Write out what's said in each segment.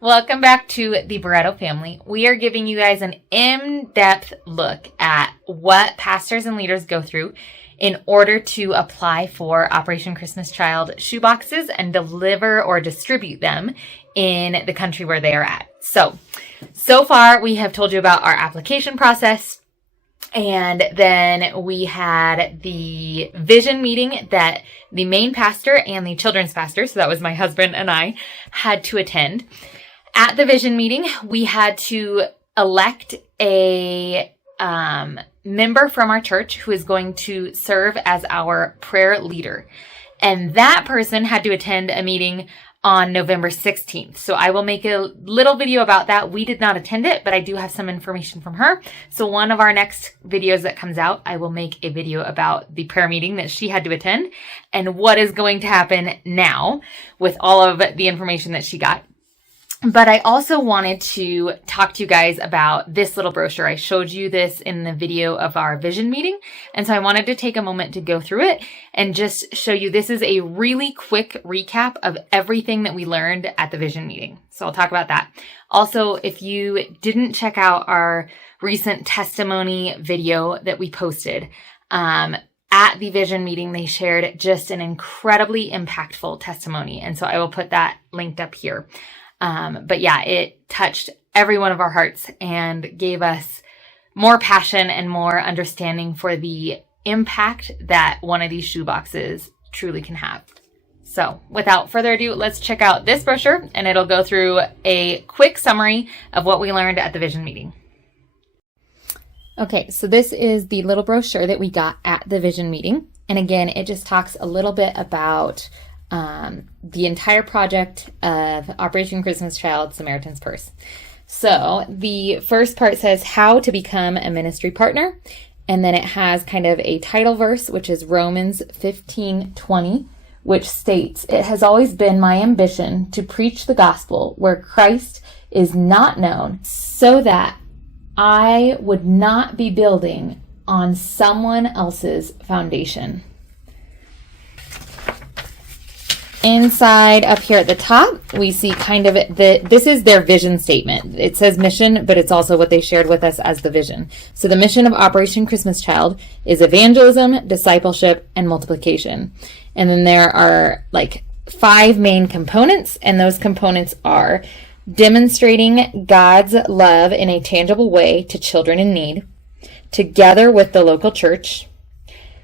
Welcome back to the Barreto family. We are giving you guys an in-depth look at what pastors and leaders go through in order to apply for Operation Christmas Child shoeboxes and deliver or distribute them in the country where they are at. So far we have told you about our application process, and then we had the vision meeting that the main pastor and the children's pastor, so that was my husband and I, had to attend. At the vision meeting, we had to elect a member from our church who is going to serve as our prayer leader. And that person had to attend a meeting on November 16th. So I will make a little video about that. We did not attend it, but I do have some information from her. So one of our next videos that comes out, I will make a video about the prayer meeting that she had to attend and what is going to happen now with all of the information that she got. But I also wanted to talk to you guys about this little brochure. I showed you this in the video of our vision meeting. And so I wanted to take a moment to go through it and just show you this is a really quick recap of everything that we learned at the vision meeting. So I'll talk about that. Also, if you didn't check out our recent testimony video that we posted, at the vision meeting, they shared just an incredibly impactful testimony. And so I will put that linked up here. But yeah, it touched every one of our hearts and gave us more passion and more understanding for the impact that one of these shoeboxes truly can have. So without further ado, let's check out this brochure, and it'll go through a quick summary of what we learned at the vision meeting. Okay, so this is the little brochure that we got at the vision meeting. And again, it just talks a little bit about the entire project of Operation Christmas Child, Samaritan's Purse. So the first part says how to become a ministry partner. And then it has kind of a title verse, which is Romans 15:20, which states, "It has always been my ambition to preach the gospel where Christ is not known, so that I would not be building on someone else's foundation." Inside up here at the top, we see kind of this is their vision statement. It says mission, but it's also what they shared with us as the vision. So the mission of Operation Christmas Child is evangelism, discipleship, and multiplication. And then there are like 5 main components, and those components are demonstrating God's love in a tangible way to children in need, together with the local church,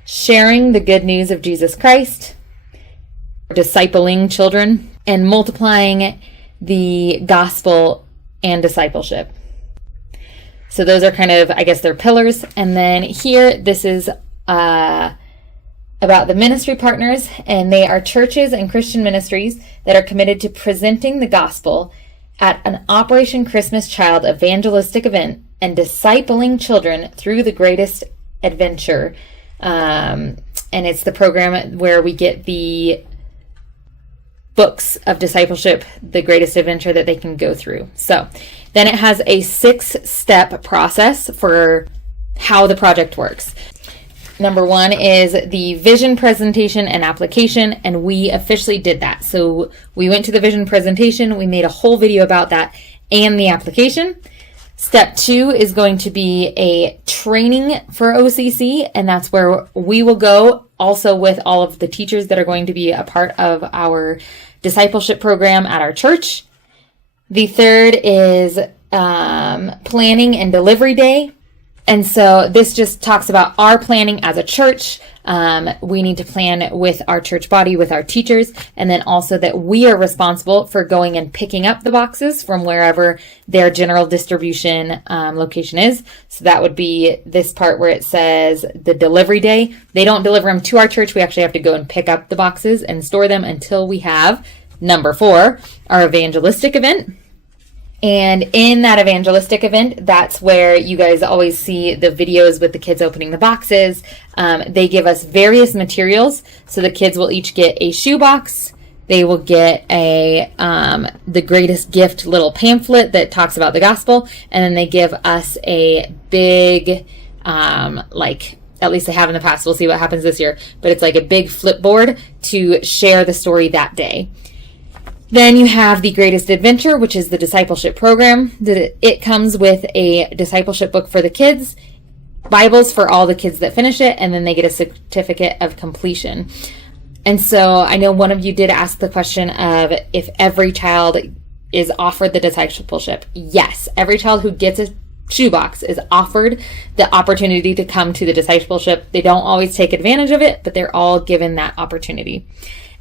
sharing the good news of Jesus Christ, discipling children, and multiplying the gospel and discipleship. So those are kind of, I guess, their pillars. And then here, this is about the ministry partners, and they are churches and Christian ministries that are committed to presenting the gospel at an Operation Christmas Child evangelistic event and discipling children through the greatest adventure. And it's the program where we get the books of discipleship, the greatest adventure that they can go through. So then it has a 6-step process for how the project works. Number 1 is the vision presentation and application, and we officially did that. So we went to the vision presentation, we made a whole video about that and the application. Step 2 is going to be a training for OCC, and that's where we will go also with all of the teachers that are going to be a part of our discipleship program at our church. The third is planning and delivery day. And so this just talks about our planning as a church. We need to plan with our church body, with our teachers, and then also that we are responsible for going and picking up the boxes from wherever their general distribution location is. So that would be this part where it says the delivery day. They don't deliver them to our church. We actually have to go and pick up the boxes and store them until we have, number 4, our evangelistic event. And in that evangelistic event, that's where you guys always see the videos with the kids opening the boxes. They give us various materials. So the kids will each get a shoebox. They will get a the greatest gift little pamphlet that talks about the gospel. And then they give us a big, at least they have in the past. We'll see what happens this year. But it's like a big flipboard to share the story that day. Then you have the Greatest Adventure, which is the discipleship program. It comes with a discipleship book for the kids, Bibles for all the kids that finish it, and then they get a certificate of completion. And so I know one of you did ask the question of if every child is offered the discipleship. Yes, every child who gets a shoebox is offered the opportunity to come to the discipleship. They don't always take advantage of it, but they're all given that opportunity.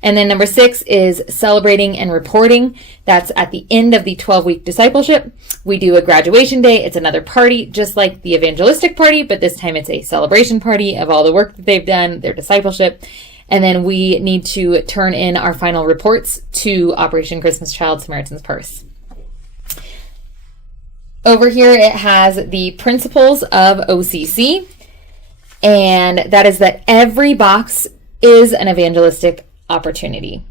And then number 6 is celebrating and reporting. That's at the end of the 12-week discipleship. We do a graduation day. It's another party, just like the evangelistic party, but this time it's a celebration party of all the work that they've done, their discipleship. And then we need to turn in our final reports to Operation Christmas Child Samaritan's Purse. Over here it has the principles of OCC, and that is that every box is an evangelistic opportunity.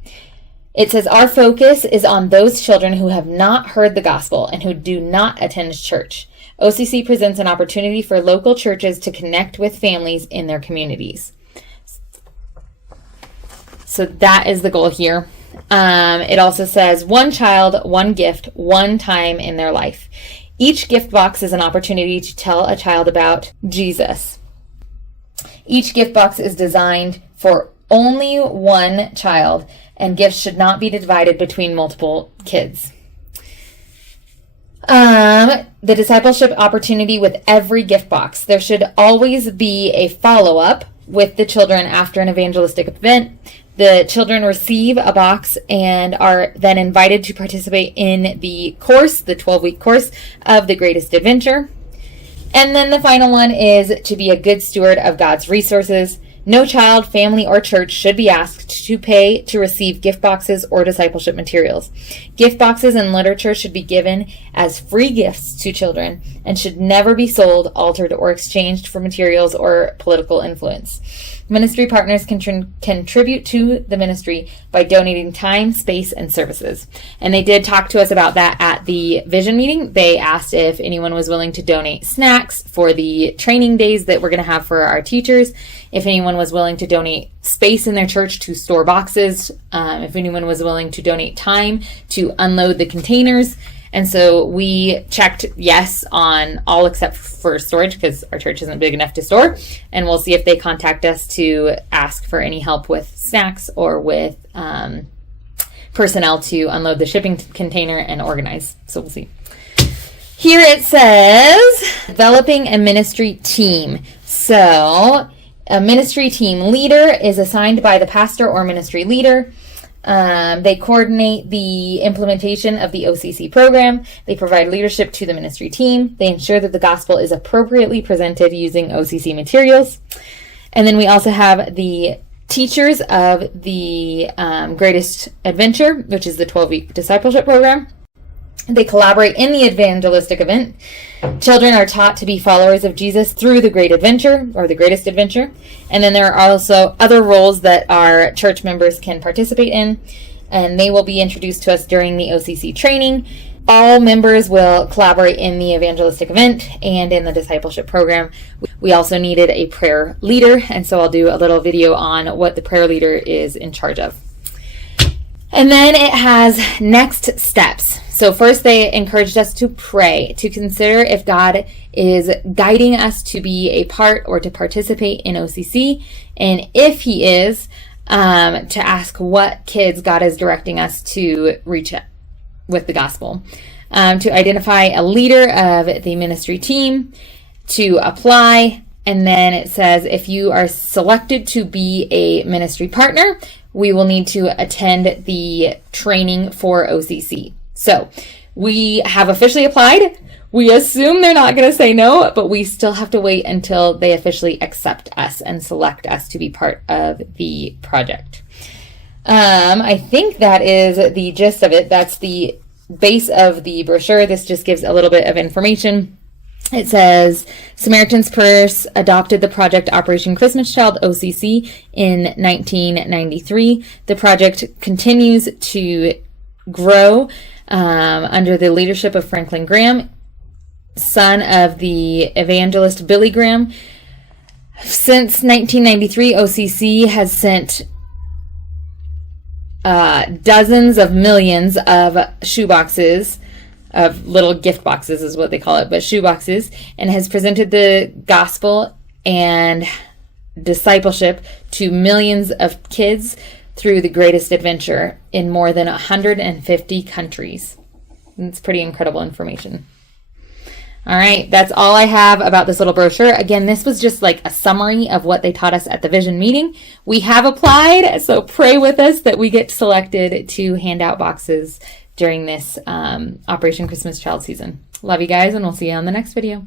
It says our focus is on those children who have not heard the gospel and who do not attend church. OCC presents an opportunity for local churches to connect with families in their communities. So that is the goal here. It also says one child, one gift, one time in their life. Each gift box is an opportunity to tell a child about Jesus. Each gift box is designed for only one child, and gifts should not be divided between multiple kids. The discipleship opportunity with every gift box. There should always be a follow-up with the children after an evangelistic event. The children receive a box and are then invited to participate in the course, the 12-week course of the Greatest Adventure. And then the final one is to be a good steward of God's resources. No child, family, or church should be asked to pay to receive gift boxes or discipleship materials. Gift boxes and literature should be given as free gifts to children and should never be sold, altered, or exchanged for materials or political influence. Ministry partners can contribute to the ministry by donating time, space, and services. And they did talk to us about that at the vision meeting. They asked if anyone was willing to donate snacks for the training days that we're going to have for our teachers, if anyone was willing to donate space in their church to store boxes, if anyone was willing to donate time to unload the containers. And so we checked yes on all except for storage because our church isn't big enough to store. And we'll see if they contact us to ask for any help with snacks or with personnel to unload the shipping container and organize. So we'll see. Here it says developing a ministry team. So a ministry team leader is assigned by the pastor or ministry leader. They coordinate the implementation of the OCC program. They provide leadership to the ministry team. They ensure that the gospel is appropriately presented using OCC materials. And then we also have the teachers of the Greatest Adventure, which is the 12-week discipleship program. They collaborate in the evangelistic event. Children are taught to be followers of Jesus through the Great Adventure or the Greatest Adventure. And then there are also other roles that our church members can participate in, and they will be introduced to us during the OCC training. All members will collaborate in the evangelistic event and in the discipleship program. We also needed a prayer leader, and so I'll do a little video on what the prayer leader is in charge of. And then it has next steps. So first they encouraged us to pray, to consider if God is guiding us to be a part or to participate in OCC. And if he is, to ask what kids God is directing us to reach with the gospel. To identify a leader of the ministry team, to apply. And then it says if you are selected to be a ministry partner, we will need to attend the training for OCC. So we have officially applied. We assume they're not going to say no, but we still have to wait until they officially accept us and select us to be part of the project. I think that is the gist of it. That's the base of the brochure. This just gives a little bit of information. It says Samaritan's Purse adopted the project Operation Christmas Child, OCC, in 1993. The project continues to grow under the leadership of Franklin Graham, son of the evangelist Billy Graham. Since 1993, OCC has sent dozens of millions of shoe boxes, of little gift boxes is what they call it, but shoe boxes, and has presented the gospel and discipleship to millions of kids through the greatest adventure in more than 150 countries. It's pretty incredible information. All right, that's all I have about this little brochure. Again, this was just like a summary of what they taught us at the vision meeting. We have applied, so pray with us that we get selected to hand out boxes during this Operation Christmas Child season. Love you guys, and we'll see you on the next video.